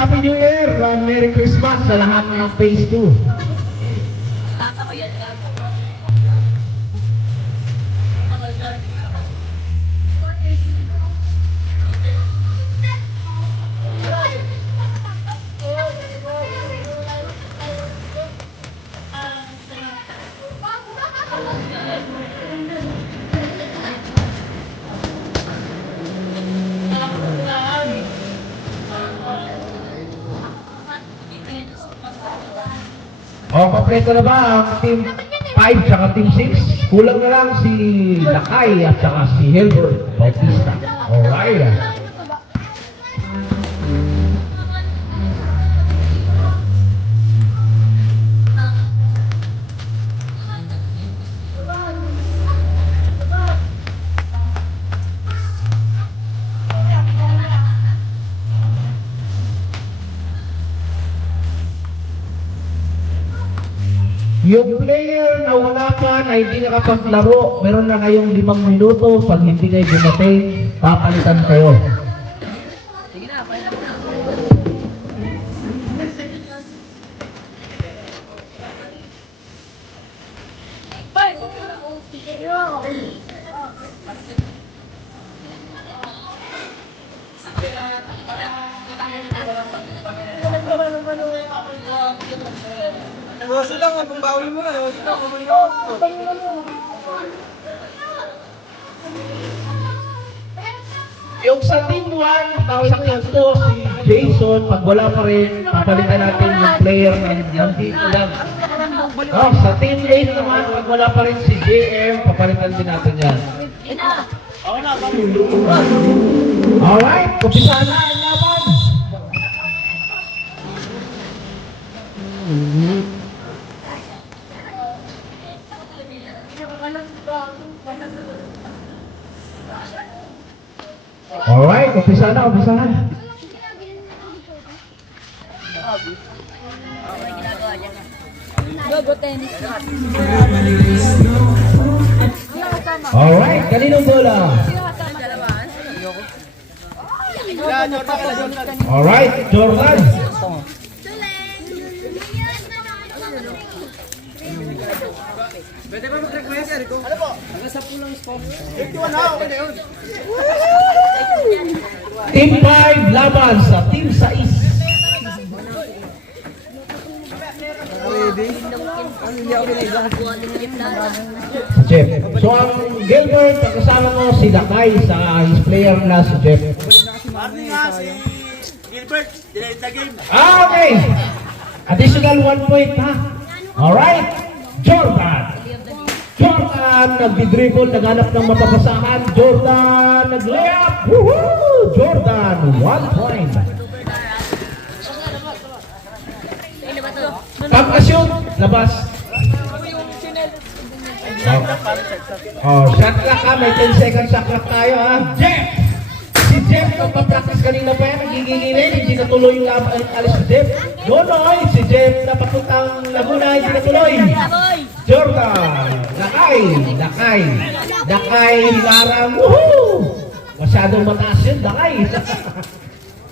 Happy New Year! Merry Christmas sa lahat ng Phase 2. O, kompleto na ba ang Team 5 tsaka Team 6? Kulang na lang si Lakay at tsaka si Hilbert Bautista. Alright. Yung player na wala pa na hindi nakapaglaro, meron na kayong 5 minuto. Pag hindi kayo dumating, papalitan kayo. Sige na, palitan na. Negosyo lang, pambawal mo na. Negosyo lang, pambawal mo. Yung sa Team 1, sakto si Jason, pag wala pa rin, papalitan natin yung player na nandito lang. Oh, sa Team 8 naman, pag wala pa rin si JM, papalitan din natin yan. Alright, kumpisahan na ang laban. Alright, kumpisahan na, kumpisahan. Gogo tennis. Alright, kaninong bola? Alright, Jordan. Pwede ba mag-request, Rico? Ano po? Hanggang 10 lang score. 81 na, okay na yun. Team 5 laban sa Team 6. Ready? Hindi ako pinailan. Jeff. So ang Gilbert, kasama mo si Lakay sa his player na si Jeff. Martin nga si Gilbert, dinahit na game. Okay. Additional 1 point ha. Alright. Jordan. Jordan nagdi-dribble, naghanap ng mapapasahan. Jordan nag-layup. Woohoo! Jordan 1 point. Pagka-shoot, labas. Oh, shot clock ha. May 10 seconds shot clock tayo ha. Jeff! Si Jeff, nagpa-practice kanina pa yan. Nagigingilin. Hindi natuloy yung alis si Jeff. Nonoy, si Jeff na papuntang Laguna. Hindi natuloy. Jordan! Lakay! Hilarang! Woohoo! Masyadong mataas yun, Lakay.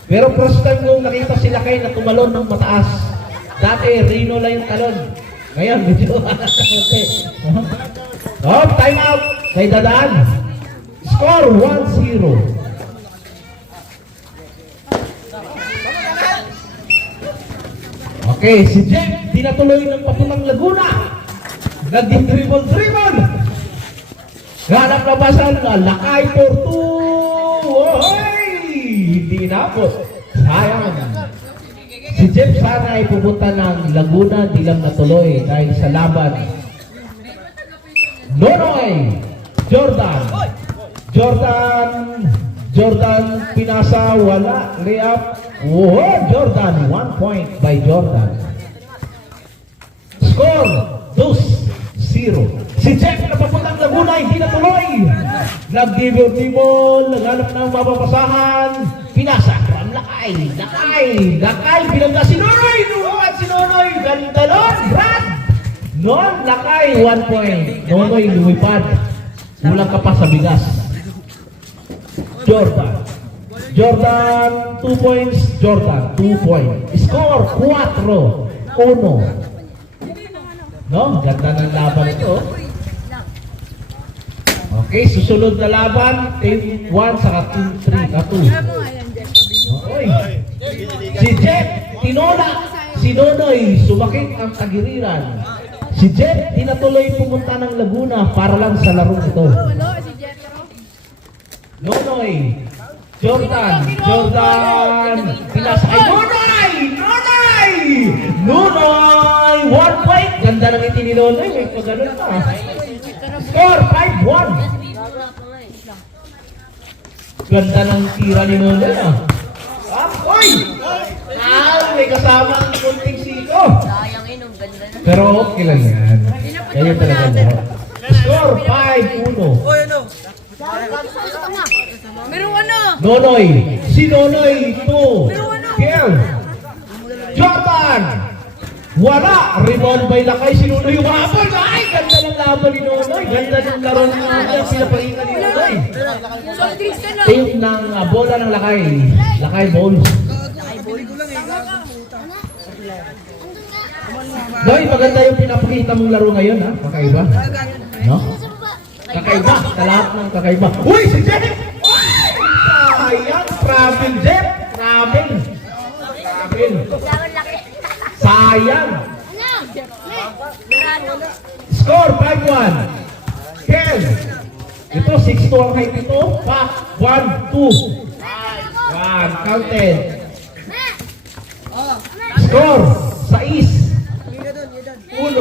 Pero first time nung nakita si Lakay na tumalon ng mataas. Dati, Rino lang yung talon. Ngayon, medyo okay. Oh, time out. Kay Dadaan. Score 1-0. Okay, si Jeff, di natuloy ng papuntang Laguna. Nag-dribble. Ganap na basan na Lakay for 2. Ohoy! Hindi inabot. Sayang. Si Jeff sana ay pupunta ng Laguna, di lang natuloy dahil sa laban. Nonoy! Jordan pinasa, wala. Layup. Oh, Jordan, 1 point by Jordan. Score 2-0. Si Jeff na papuntang Laguna, hindi natuloy. Nag-dribble, naghanap ng mapapasahan. Pinasa. Lakay, binangga si Nonoy, gantalon, Brad! Lakay, 1 point. Nonoy, lumipad. Kulang ka pa sa bigas. Jordan. Jordan, 2 points. Jordan, 2 points. Score, 4-1. No? Ganda ng laban ito. Okay, susunod na laban. Team 1 saka Team 3. 2. Okay. Si Jeff, tinola. Si Nonoy, sumakit ang tagiriran. Si Jeff, tinatuloy pumunta ng Laguna para lang sa larong ito. Nonoy, Jordan, pinasakay. Nonoy, 1 point. Ganda ng ngiti ni Nonoy, may pagano'n pa. Score, 5-1. Ganda ng tira ni Nonoy, Oy! May kasama ang kunting siko. Sayang yun, ang ganda na. Pero okay lang yan. Kaya talaga lahat. Score, 5-1. Oy, ano? Meron ano? Nonoy, si Nonoy, 2. Kill. Jordan! Wala! Rebound by Lakay, si Nonoy umabol. Ay, ganda ng laban ni Nonoy. Ganda ng laro ni Nonoy. Pinapakita ni Nonoy. Take ng bola ng Lakay. Lakay balls. Noy, maganda yung pinapakita mong laro ngayon, ha? Kakaiba. No? Kakaiba. Sa lahat ng kakaiba. Uy, si Jeff! Sayang, travel, Jeff. Travel. Sayang. Score, 5-1. Ken. Ito, 6-2 ang height ito. Back, 1-2. 1, counted. Score, 6. 1.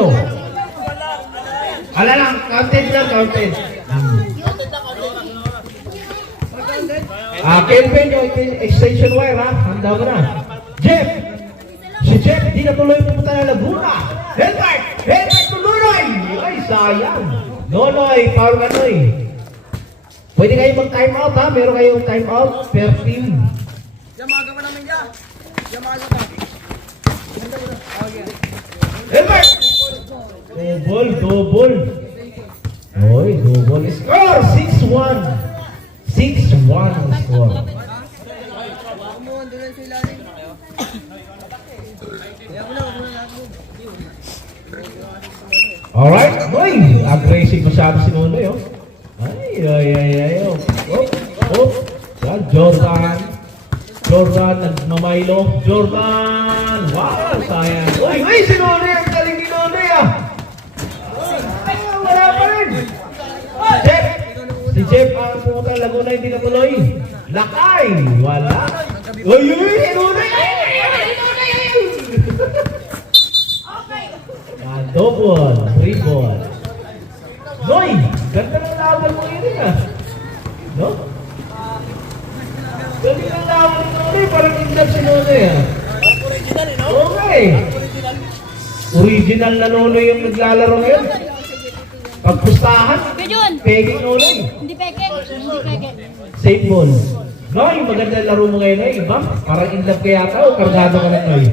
Ala lang, counted lang, counted. Kelvin, yung extension wire, ha? Handa mo na. Jeff! Si Jeff, di na tuloy pumunta na Laguna. Helmet! Helmet to Nonoy! Ay, sayang. Nonoy, foul ka, Noy. Pwede kayo mag-time out, ha? Meron kayong time out per team. Yamaga pa namin ya. Yamaga pa. Helmet! Double. Oy, double. Score! 6-1. 6-1 ang score. Kumuhan doon sa ilalim. Alright, boy. Aggressive masyado si Nonoy, oh. Ay. Oh. Yan, Jordan. Nagmamaylo. Jordan. Wow, sayang. Uy, si Nonoy. Ang galing ni Nonoy, ah. Wala pa rin. Jeff. Si Jeff ang pumunta ng Laguna, hindi na tuloy. Lakay. Wala. Uy, si Nonoy. Double, 3 ball. Noy, ganda ng laban mo yun, ah. No? Ganda ng laban mo yun, parang inlove si Nonoy, ah. Original, no? Okay. Original na Nonoy yung naglalaro ngayon. Pagpustahan, peking Nonoy. Hindi peke. Same ball. Noy, maganda laro mo ngayon, eh. Iba? Parang inlove ka yata o kargado ka na, Noy?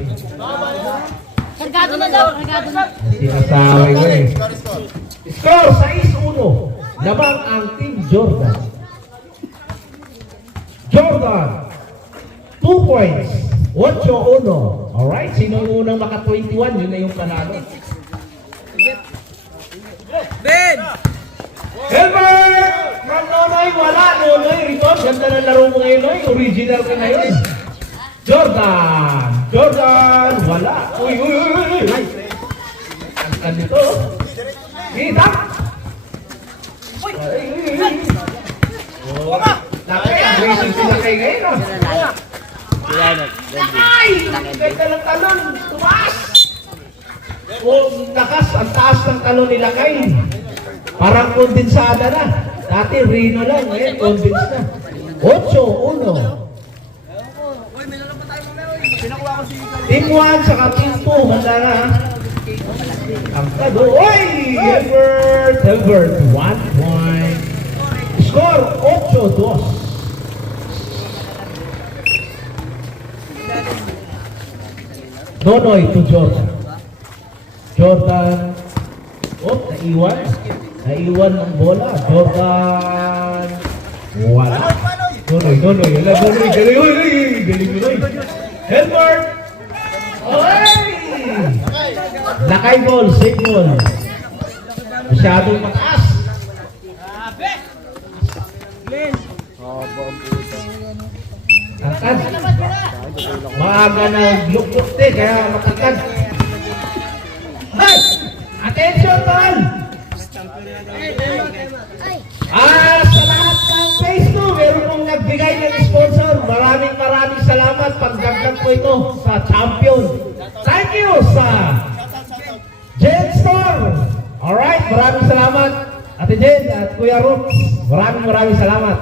Kargado na daw. Sinasaway ko, eh. Score, 6-1. Labang ang Team Jordan. 2 points. 8-1. Alright, sino yung unang maka-21? Yun na yung panalo. Ben! Helmet! From Nonoy, wala. Nonoy, rebound. Ganda ng laro mo ngayon, Noy. Original ka ngayon. Jordan, wala. Uy. Ang kanito. Kita! Uy. Lakay, aggressive sila kayo ngayon, no? Lakay! Ganda ng talon. Tumaas! Lakas, ang taas ng talon ni Lakay. Parang kondensada na. Dati Rino lang, ngayon condensed na. 8-1. Team 1 saka Team 2, handa na, ha? Ang tado. Oy! Albert, 1 point. Score, 8-2. Nonoy to Jordan. Naiwan ng bola. Jordan, wala. Nonoy. Ala, Nonoy. Galing, Nonoy. Helmert. Oy! Lakay ball, safe ball. Masyadong mataas. Takad. Maaga na lukot kaya matakad. Ay! Attention, tol! Sa lahat ng phase 2, meron pong nagbigay ng sponsor. Maraming salamat. Pagdagdag po ito sa champion. Thank you sa Jen Store. Alright, maraming salamat. Ate Jen at Kuya Roots. Maraming salamat.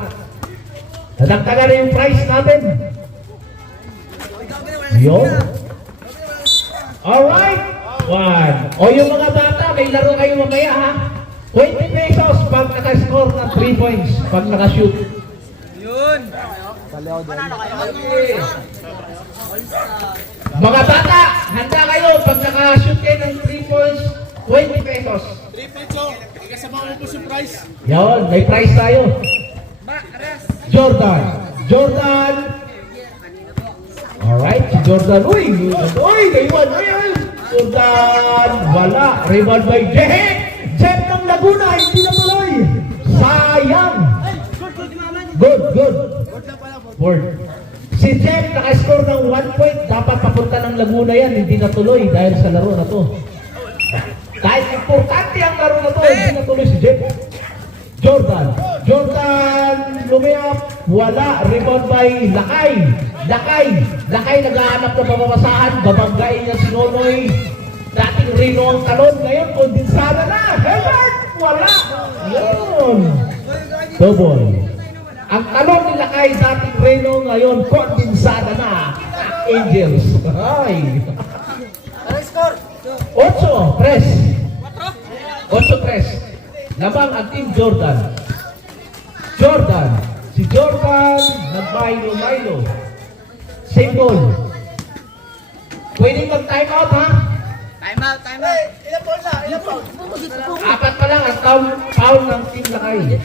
Nadagdagan na yung price natin. Yun. Alright. One. O yung mga bata, may laro kayo mamaya ha. 20 pesos pag naka-score ng 3 points. Pag naka-shoot. Yun. Mga bata, handa kayo pag naka-shoot kayo ng 3 points, 20 pesos. 3 peso. Kasama ko po yung price. Yun, may price tayo. Jordan. Alright, si Jordan. Uy, kaywan. Jordan, wala. Rebound by Jehe. Jeff ng Laguna, hindi na tuloy. Sayang. Good. Word. Si Jeff naka-score ng 1 point. Dapat papunta ng Laguna yan. Hindi na tuloy dahil sa laro na to. Dahil importante ang laro na to. Hindi na tuloy si Jeff. Jordan lumiap. Wala. Rebound by Lakay naghahanap ng pamamasahan. Babanggain niya si Nonoy. Dating Rino ang talon. Ngayon, kondensada na. Herbert! Wala. Yun. Double. Ang talon ni Lakay, dating Rino. Ngayon, kondensada na. Angels. Ay. Ano score? 8-3. Labang ang team Jordan. Si Jordan nag-Milo. Same goal. Pwede mag-time out ha? Time out. Ilang ball na? 4 pa lang ang foul ng team Lakay.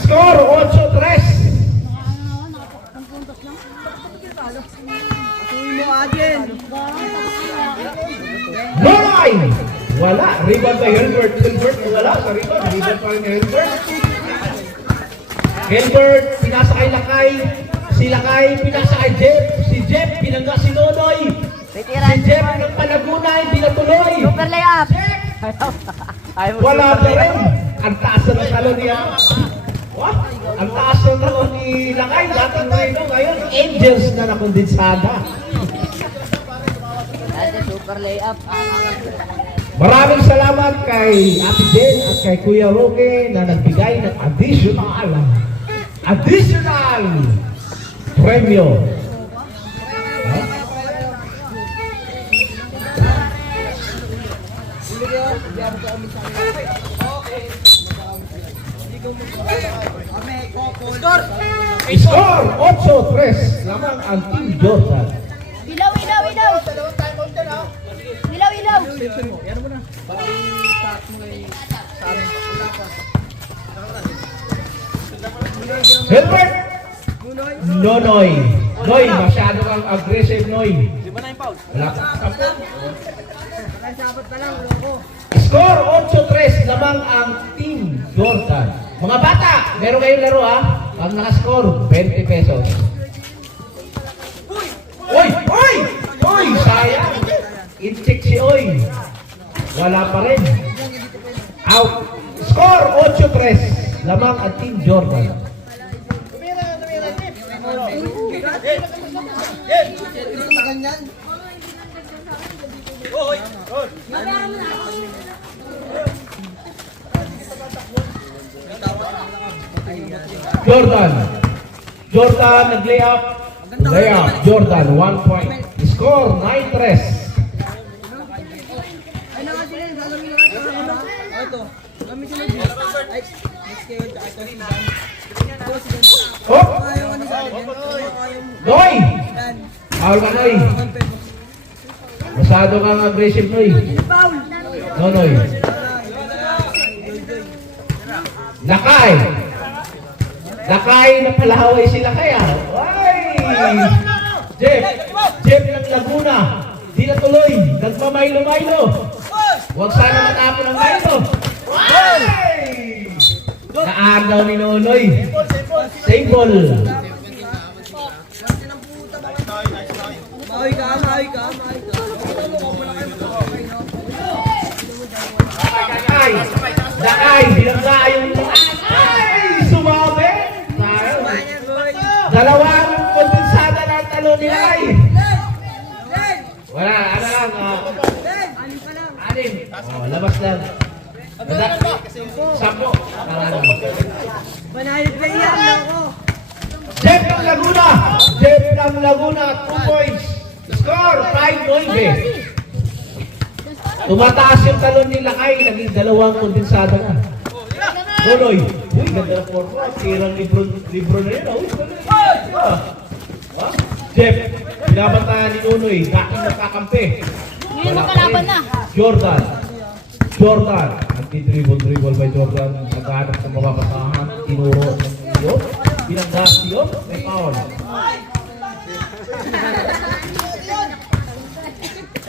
Score 8-3. Nonoy! Wala. Rebound by Hilbert. Wala sa rebound. Rebound pa rin ni Hilbert, pinasa kay Lakay. Si Lakay, pinasa kay Jeff. Si Jeff, pinangga si Nonoy. Si Jeff ng Palaguna, hindi natuloy. Super layup. Wala pa rin. Ang taas na ng talon niya. Ang taas ng talon ni Lakay. Dating Reno, ngayon, Angels na nakondensada. Super layup. Maraming salamat kay Ate Jen at kay Kuya Roque na nagbigay ng additional premyo. Score 8-3 lamang ang team Jordan. Ilaw. Hilbert! Nonoy, masyado kang aggressive, Noy. Wala ka. Score 8-3 lamang ang team Jordan. Mga bata, meron kayong laro ha. Pag nakascore, 20 pesos. Uy, sayang. In-check si Oy. Wala pa rin. Out. Score 8-3 lamang ang team Jordan. Jordan nag-layup. Jordan 1 point. Score 9-3. Noy! Foul ka, Noy. Masyado kang aggressive, Noy. Noy. Lakay Nakain na palaway sila kaya. Ay! Jeff ng Laguna. Di na tuloy. Nagmamaylo-maylo. Huwag sana matapon ang Milo. Ay! Naagaw ni Nonoy. Save ball. Mahay ka. Lakay, binangga yung ay! Sumabi! Dalawang kondensada ng talo ni Lakay. Wala, ano lang. Anim. Oh, labas lang. Sampo. Banayad na yan ako. Jeff ng Laguna. Jeff ng Laguna, 2 points. Score, 5-9. Tumataas yung talon ni Lakay, naging dalawang kondensada na. Nonoy. Uy, ganda na forma. Tirang libro na yun. Uy, Jeff, binabantayan ni Nonoy. Daking nagkakampi. Ngayon magkalaban na. Jordan. Anti-dribble by Jordan. Naghahanap ng mababasahan. Tinuro ng Tiyo. Binangga Tiyo. May foul.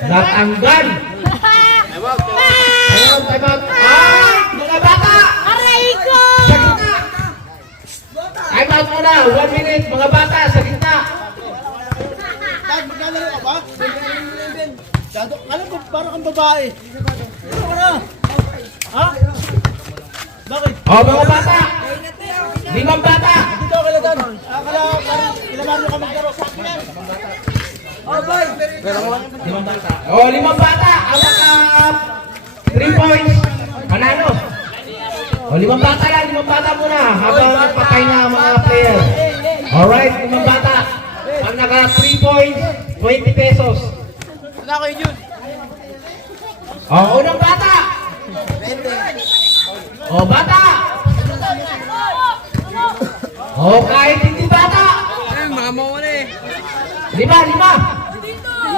Natanggal. Ayun, time out. Ay! Mga bata! Aray ko! Sa gitna! Time out muna. 1 minute. Mga bata, sa gitna. Tag, maglalaro ka ba? Alam ko, parang kang babae. Ano ka na? Ha? Bakit? Mga bata! 5 bata! Dito ka lang doon. Akala, parang ilamaro ka maglaro. Sa akin yan. Boy! 5 bata. 5 bata! Ang mga 3 points. Panalo. 5 bata lang. 5 bata muna. Habang nagpapay na ang mga player. Alright, 5 bata. Pag naka 3 points, 20 pesos. Wala kayo yun. Unang bata! Bata! Kahit hindi bata! Mama mo na eh. 5!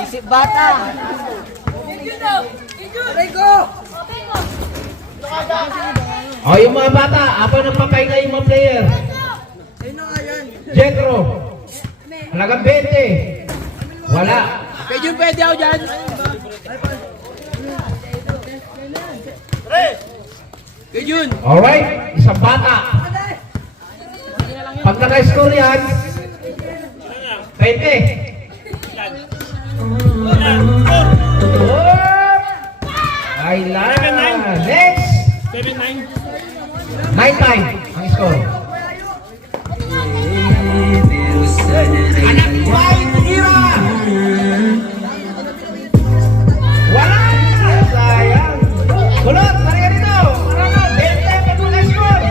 Isip bata. Yung mga bata, habang nagpapahinga yung mga player. Ayun na nga yan. Jetro. Halagang 20. Wala. Kaya yun pwede ako dyan. Kaya yun. Alright, isang bata. Pag naka-score yan, 20. Kailan. Next. 9-9 ang score. Anak Bay, tira! Wala! Sayang! Kulot, halika dito! Marano, 20 pag mag-score!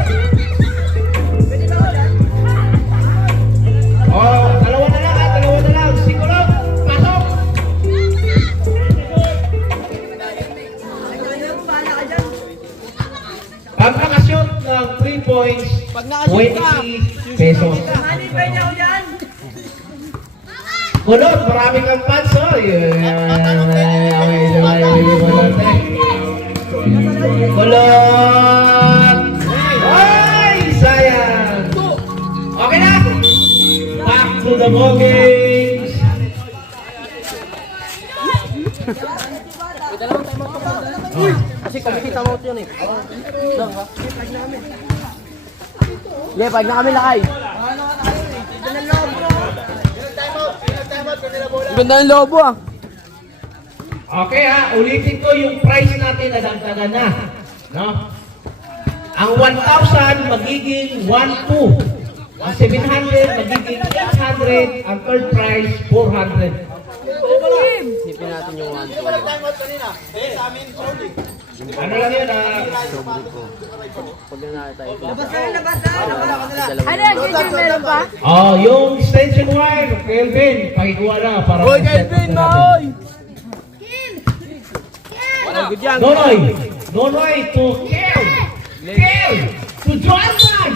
Dalawa na lang. Si Kulot, pasok! Pag nakashoot ng 3 points, 20 pesos. Kulot, marami kang fans, oh. Kulot! Ay, sayang! Okay na! Back to the ball games! Kasi kumikita mo ito yun eh. Doon ka? Hindi, pag na kami lakay. Ganda ng lobo ah. Okay ulitin ko yung price natin na dagdagan na. No? Ang 1,000 magiging 1,200. Ang 700 magiging 800. Ang third price 400. Sipin natin yung 1. Ano lang yun Pag na tayo. Ano yan? Meron pa? yung extension wire, Kelvin, pakikuha na para Hoy, Kelvin, Mahoy! Nonoy to Kel! Kel! To Jordan!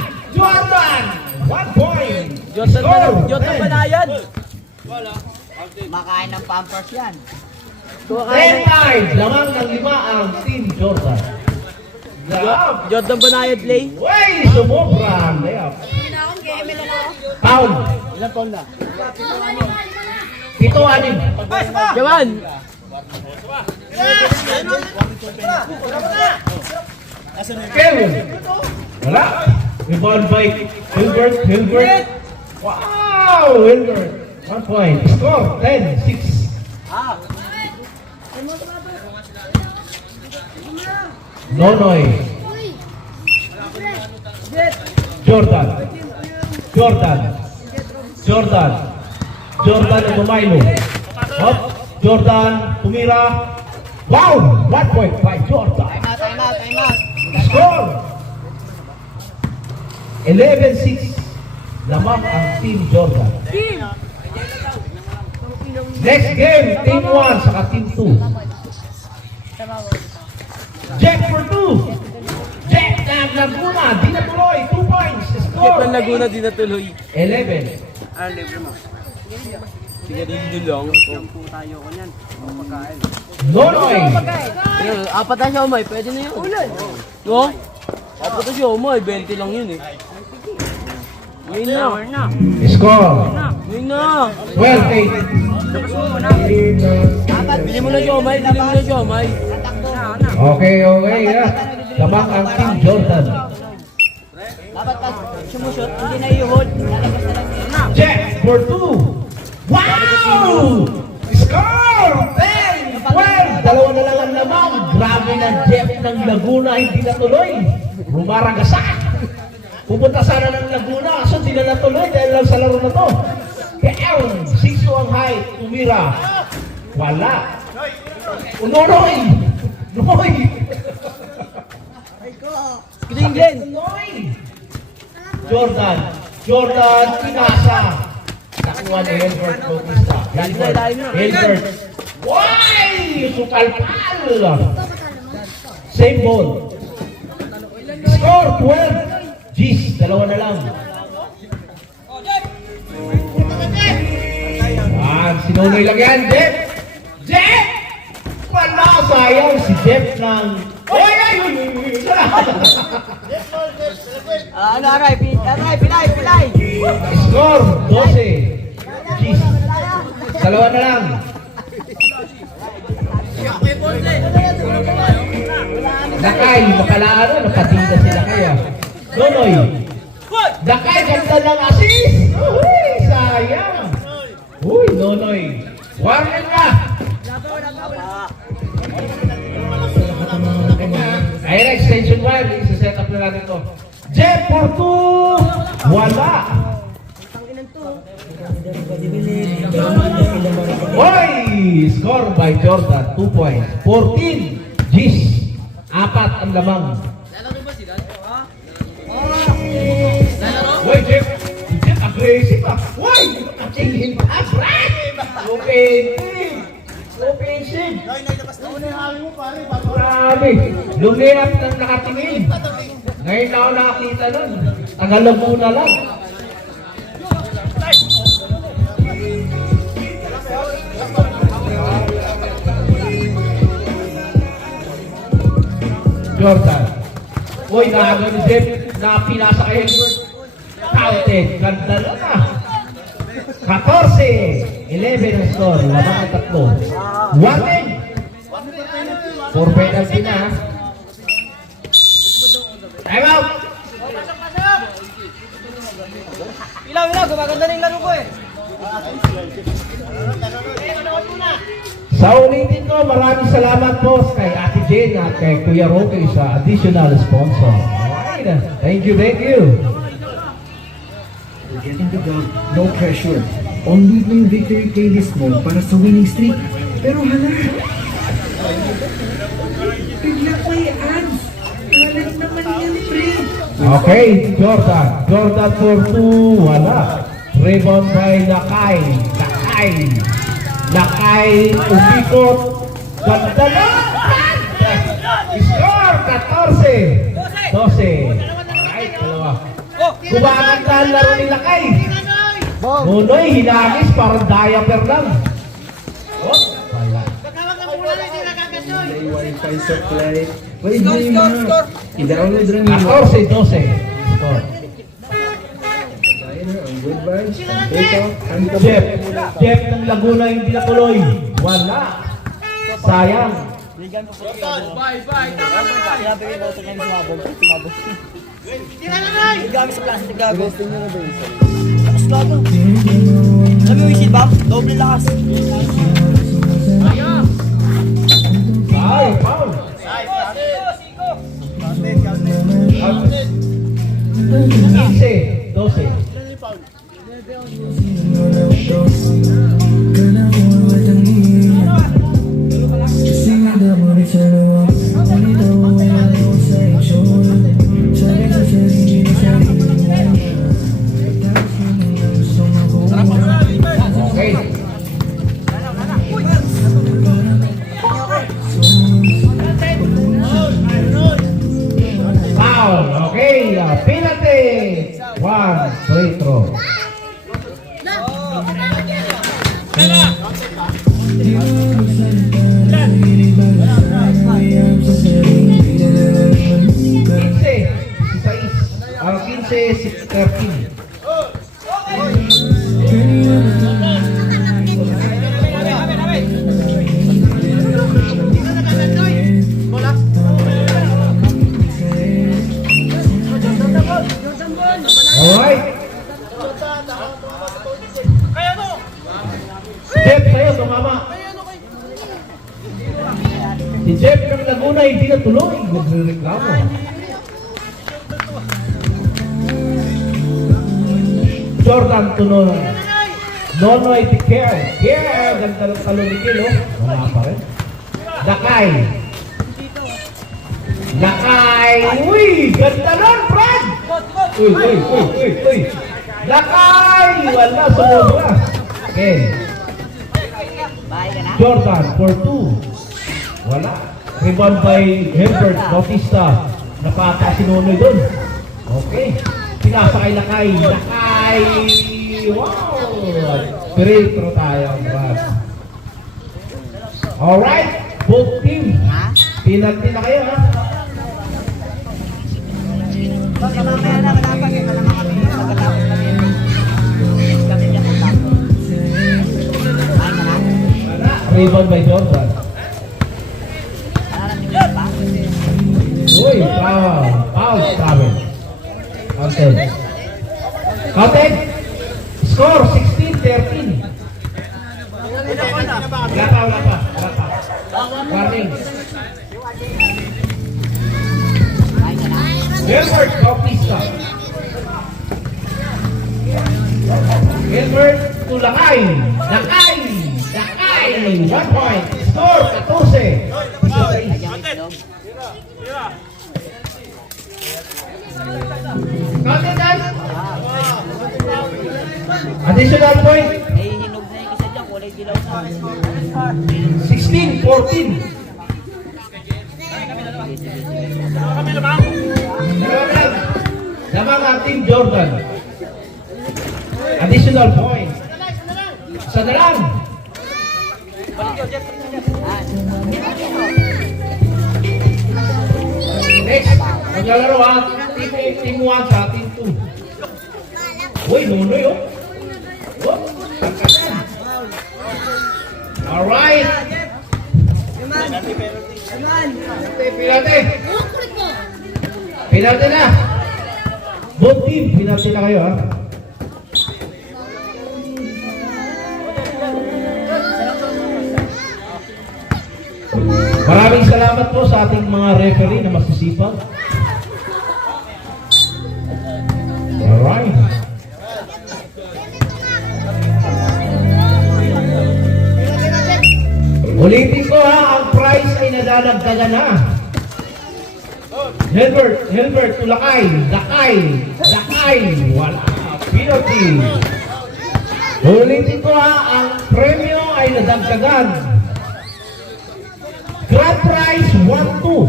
1 point! Jordan Banayad! Makain ng pampers yan. 10 times! Lamang ng 5 ang Team Jordan. Jordan Banayad play. Uy! Sumobra! Layup. Foul. Ilan tol na? 7-6. Jawan! Kelvin. Wala. Rebound by Hilbert. Wow! Hilbert. 1 point. Score 10-6. Nonoy. Jordan. Jordan and Milo. Up. Jordan. Tumira. Wow! 1 point by Jordan. Score! 11-6. Lamang ang Team Jordan. Next game, Team 1 saka Team 2. Jack for 2. Jack na Laguna, di natuloy. 2 points. Jeff Score! ng Laguna di natuloy. 11. Sige din lang. Nonoy. Apat na siya umay, pwede na yun. No? Apat na siya umay, 20 lang yun eh. Ngayon na. Score. Ngayon na. 12-8. Bili mo na siya umay, bili mo na siya umay. Okay. Lamang ang Team Jordan. Dapat pag sumusot, hindi na i-hold. Lalabas na lang yun. Jack for 2. Wow! Score! 10! 12! Dalawa na lang ang lamang. Grabe na Jeff ng Laguna, hindi natuloy. Rumaragasak. Pupunta sana ng Laguna, kaso hindi na natuloy dahil lang sa laro na to. Kaya 6 ang height, tumira. Wala. Unonoy! Noy! Glenn! Noy! Jordan, pinasa. Nakuha ni Hilbert Bautista. Hilbert. Why? Sukal-pal. Same ball. Score 12. Jeez, dalawa na lang. Sinunoy lang yan, Jeff. Jeff! Wala, sayang si Jeff ng... Oy! Ano, aray, pilay! Score 12. Jeez. Dalawa na lang. Dakay, makalaan, nakatida sila kaya. Nonoy. Dakay, ganda ng assist. Uy, sayang. Uy, Nonoy. Warning na. Ayan, extension wire. Isa-set up na natin ito. Jeff for 2. Wala. Hoy! Score by Jordan, 2 points. 14. Gis. 4 ang lamang. Hoy, Jeff. Jeff, aggressive ah. Hoy! Katingin pa. Offensive. Offensive. Grabe. Lumiap ng nakatingin. Ngayon ako nakakita nun. Tagalaguna lang. Jordan. Uy, nakago ni Jeff. Nakapinasa kay Hilbert. Counted. Ganda lang ah. 14. 11 ang score. Lamang ang tatlo. 1-10. 4 penalty na. Time out. Ilaw, gumaganda na yung laro ko eh. Sa ulitin ko, maraming salamat po kay Ate Jane at kay Kuya Roque sa additional sponsor. Alright. Thank you. We're getting the dog, no pressure. Only yung victory playlist mo para sa winning streak. Pero hala, bigla may ads. Halag naman yan, pre. Okay, Jordan for 2, wala. Rebound by Lakay, umikot. Ganda lang. Score, 14. 12. Alright, dalawa. Kumaganda ang laro ni Lakay. Nunoy, hinagis, parang diaper lang. Oh, wala. May wifi supply. Wait, hindi na. I-download rin yung 14, 12. Score. Jeff ng Laguna hindi natuloy. Wala. Sayang. Bigyan mo po. Bye. Sinabi ko ito ngayon sumabog. Gamit sa plastic gago. Tapos gago. Sabi mo isin ba? Doble lakas. Ay, foul. 15, 12. Okay. Foul. Okay. Penalty. 1 free throw. Ang 15, 13. Alright. Jeff, sa'yo, tumama. Si Jeff ng Laguna hindi natuloy. Nagreklamo. Jordan Tunon. Nonoy Tiker. Ganda ng talo ni Kilo. Wala pa rin. Dakay. Uy! Ganda nun, Fred! Uy! Dakay! Wala, sumobra. Okay. Jordan for 2. Wala. Rebound by Herbert Bautista. Napata si Nonoy dun. Okay. Pinasa kay Lakay. Wow! Piretro tayo. Alright. Both team. Penalty na kayo, ha? Rebound by Jordan. Uy, foul, travel. Counted. Score 16-13. Wala pa. Warning. Gilbert Bautista. Gilbert to Lakay. 1 point. Score 14. Additional point. May hinog na yung isa dyan. Kulay dilaw na. 16-14. Lamang ang Team Jordan. Additional point. Isa na lang. Next, maglalaro ha. Team 1 sa Team 2. Uy, Nonoy oh. Alright. Penalty na. Both team, penalty na kayo ha. Maraming salamat po sa ating mga referee na masisipag. Alright. Ulitin ko ha, ang prize ay nadadagdagan na. Hilbert to Lakay. Wala. Penalty. Ulitin ko ha, ang premyo ay nadagdagan. Grand prize 1-2.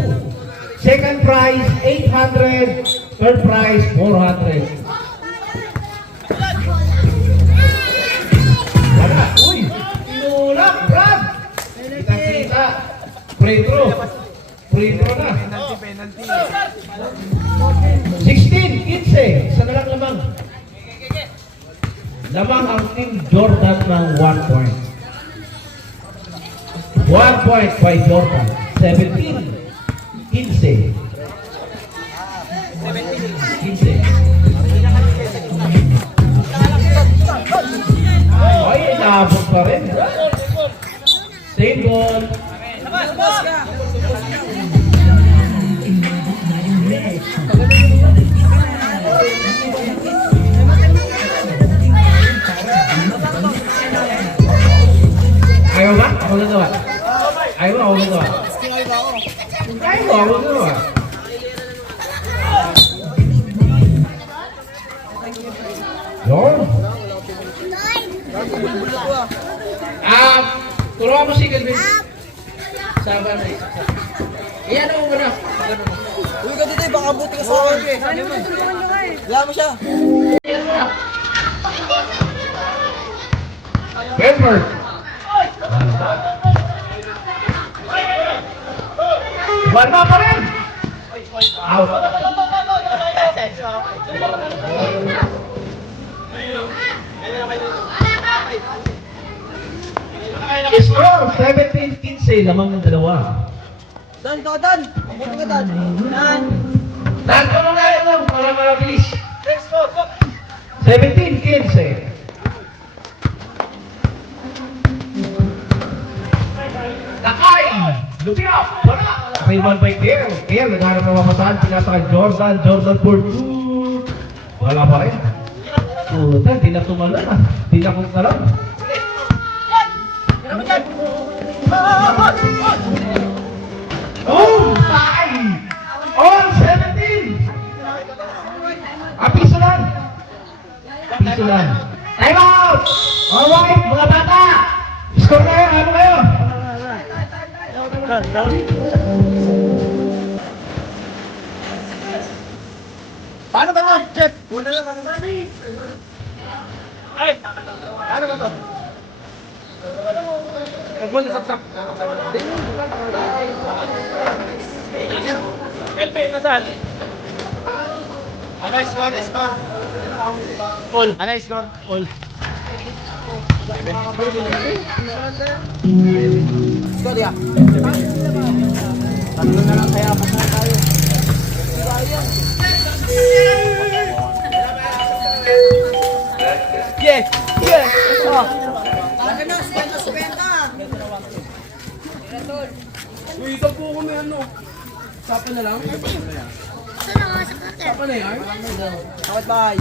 Second prize 800. Third prize 400. Wala. Uy! Tinulak, Brad! Kita. Free throw na. 16, 15. Isa na lang lamang. lamang ang Team Jordan ng 1 point. 1 point by Jordan. 17-15. 15. Ay, inaabot pa rin. Same ball. Ayaw ba? Ako nagawa. Ayaw ba? Ako nagawa. Ayaw ba? Ako nagawa. Yun. Turuan mo si Calvin. Sabar na isa. Iyan mo muna. Uy, ka dito, baka buti ka sa akin. Wala mo siya. Bedford. Wala pa rin. Out. Score 17-15 lamang ng dalawa. Dan, ito ka, Dan. Buti ka, Dan. Dan. Tanto mo na ito para mabilis. 17-15. Nakain! Lumiyaw! Wala! Rival by Kiel. Kiel, nagharap ng mamasahan. Pinasa kay Jordan. Jordan for 2. Wala pa rin. Puta, di na tumala na. Di na kung sarap. Oh! Tie! All 17! Piso lang! Piso lang. Time out! Alright, mga bata! Score na yun! Ano kayo? Paano ba nga, Jeff? Una lang, ano ba? Ay! Paano ba to? Nagmula sa tap. LP, nasaan? Ano yung score? All. Ano yung score? All. Score ya. Tatlo na lang kaya pa tayo. Yeah! Yeah! Talaga na, swenta! Uy, ito po kami ano. Sapa na lang? Sapa na yan? Dapat bahay.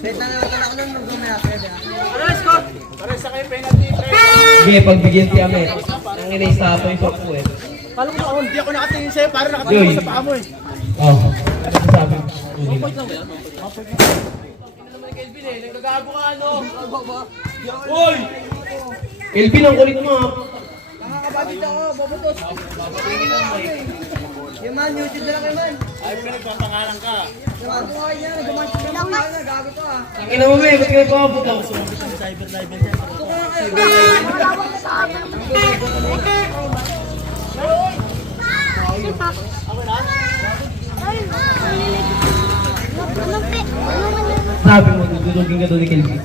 Benta na lang ako nun, mag-gumaya. Ano yung score? Sige, pagbigyan si Amet. Ang inaisa pa yung sok po eh. Paano ko ako? Hindi ako nakatingin sa'yo, parang nakatingin ko sa paa mo eh. Oh, ano sabi? Nagagago ka ano? Elvin, ang kulit mo ha. Nakakababit ako, babutos. Yung man, YouTube na lang kayo man. Ay, pinagpapangalan ka. Yung man, buhay niya, gumansin ka lang. Gago to ah. Ang ina mo ba eh, ba't kayo pakaputa? Sabi mo, dudugin ka doon ni Kelvin.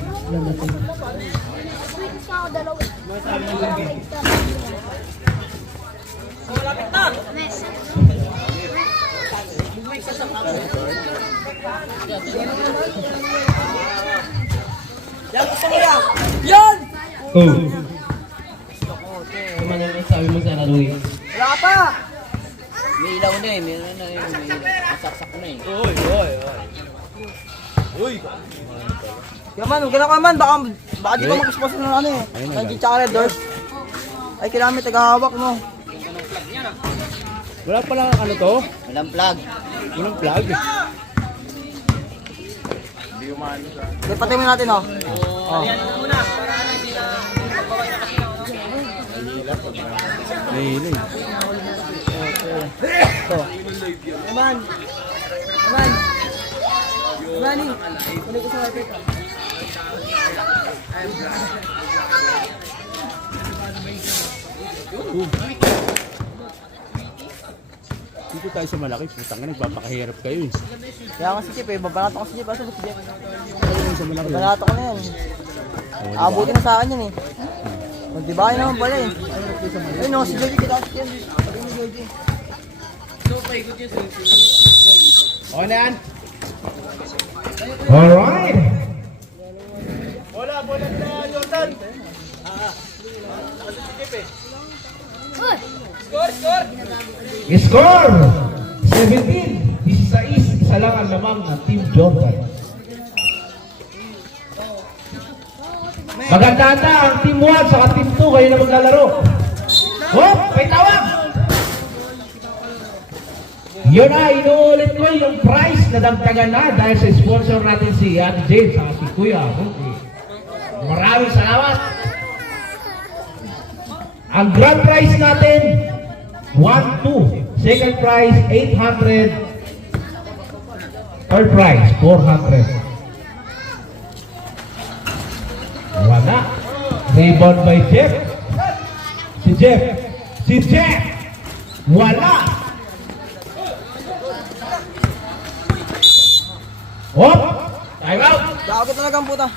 Yan, gusto mo yan! Yan! Oh. Ano naman sabi mo sa Naruy? Wala pa! May ilaw na eh. Meron na yun. May nasaksak na eh. Yan man, huwag ka na ka man. Baka di ka mag-sponsor ng ano eh. Ng tsaka Red Doors. Ay, kailangan may tagahawak mo. Wala pala ano to? Walang plug. Walang plug. Okay, patay mo natin oh. Oh. Nahihili. Ito. Yaman. Yaman. Yamani. Kunin ko sa wifi ko. Dito tayo sa malaki, putang na, nagpapakahirap kayo eh. Kaya nga si Jeff eh, babalato ko si Jeff. Asa ba si Jeff? Sa malaki. Babalato ko na yan. Abutin na sa akin yan eh. Magdibahin naman pala eh. Ayun o, si Joji kita kasi yan. Pag ni Joji. O na yan. Alright. Bola na Jordan. Score! 17. Isa lang ang lamang ng Team Jordan. Maganda na ang Team 1 sa Team 2 kayo na maglalaro. Oh, may tawag! Yun na, inuulit ko yung prize na dagdagan na dahil sa sponsor natin si Ate Jade sa si Kuya. Okay. Maraming salamat. Ang grand prize natin 1-2. Second prize 800. Third prize 400. Wala. Rebound by Jeff. Si Jeff. Wala. Hop! Time out! Gago talaga ang puta.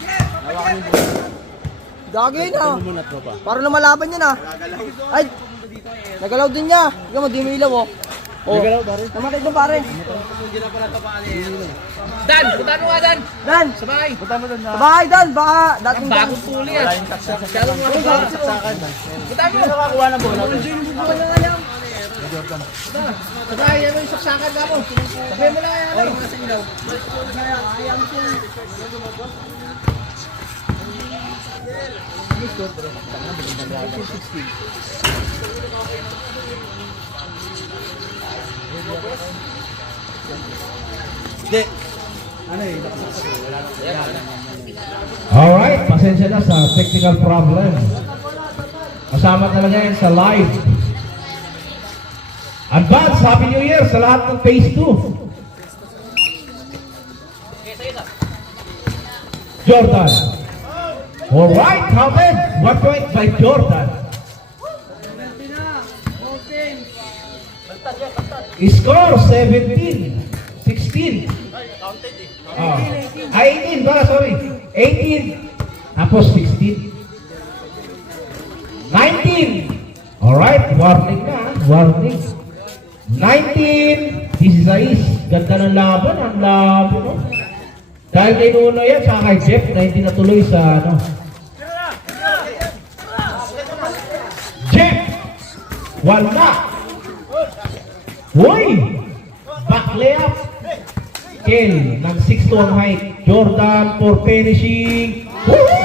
Gago yun ha. Para lumalaban yun ha. Ay! Nagalaw din niya. Ikaw mo, di mo ilaw oh. Oh. Namatay doon pare. Dan! Punta mo nga, Dan! Dan! Sabay! Punta mo doon na. Sabay Dan! Baka dating Dan. Bagong puli yan. Masyadong mga saksakan. Punta mo! Nakakuha na bola. Sabay, yan mo yung saksakan ka mo. Sabay mo lang yan. Mga sindaw. Hindi. Alright, pasensya na sa technical problem. Kasama talaga yan sa live. Advance, Happy New Year sa lahat ng Phase 2. Jordan. Alright, counted. 1 point by Jordan. Score 17. 16. Oh. 18 ba? Sorry. 18. Tapos 16. 19. Alright, warning na. Warning. 19. 16. Ganda ng laban. Ang laban, no? Dahil kay Nuno yan, sa kay Jeff, na hindi natuloy sa, ano. Jeff! Wala! Hoy! Back layup! Kel, ng 6'2" ang height. Jordan for finishing. Woo!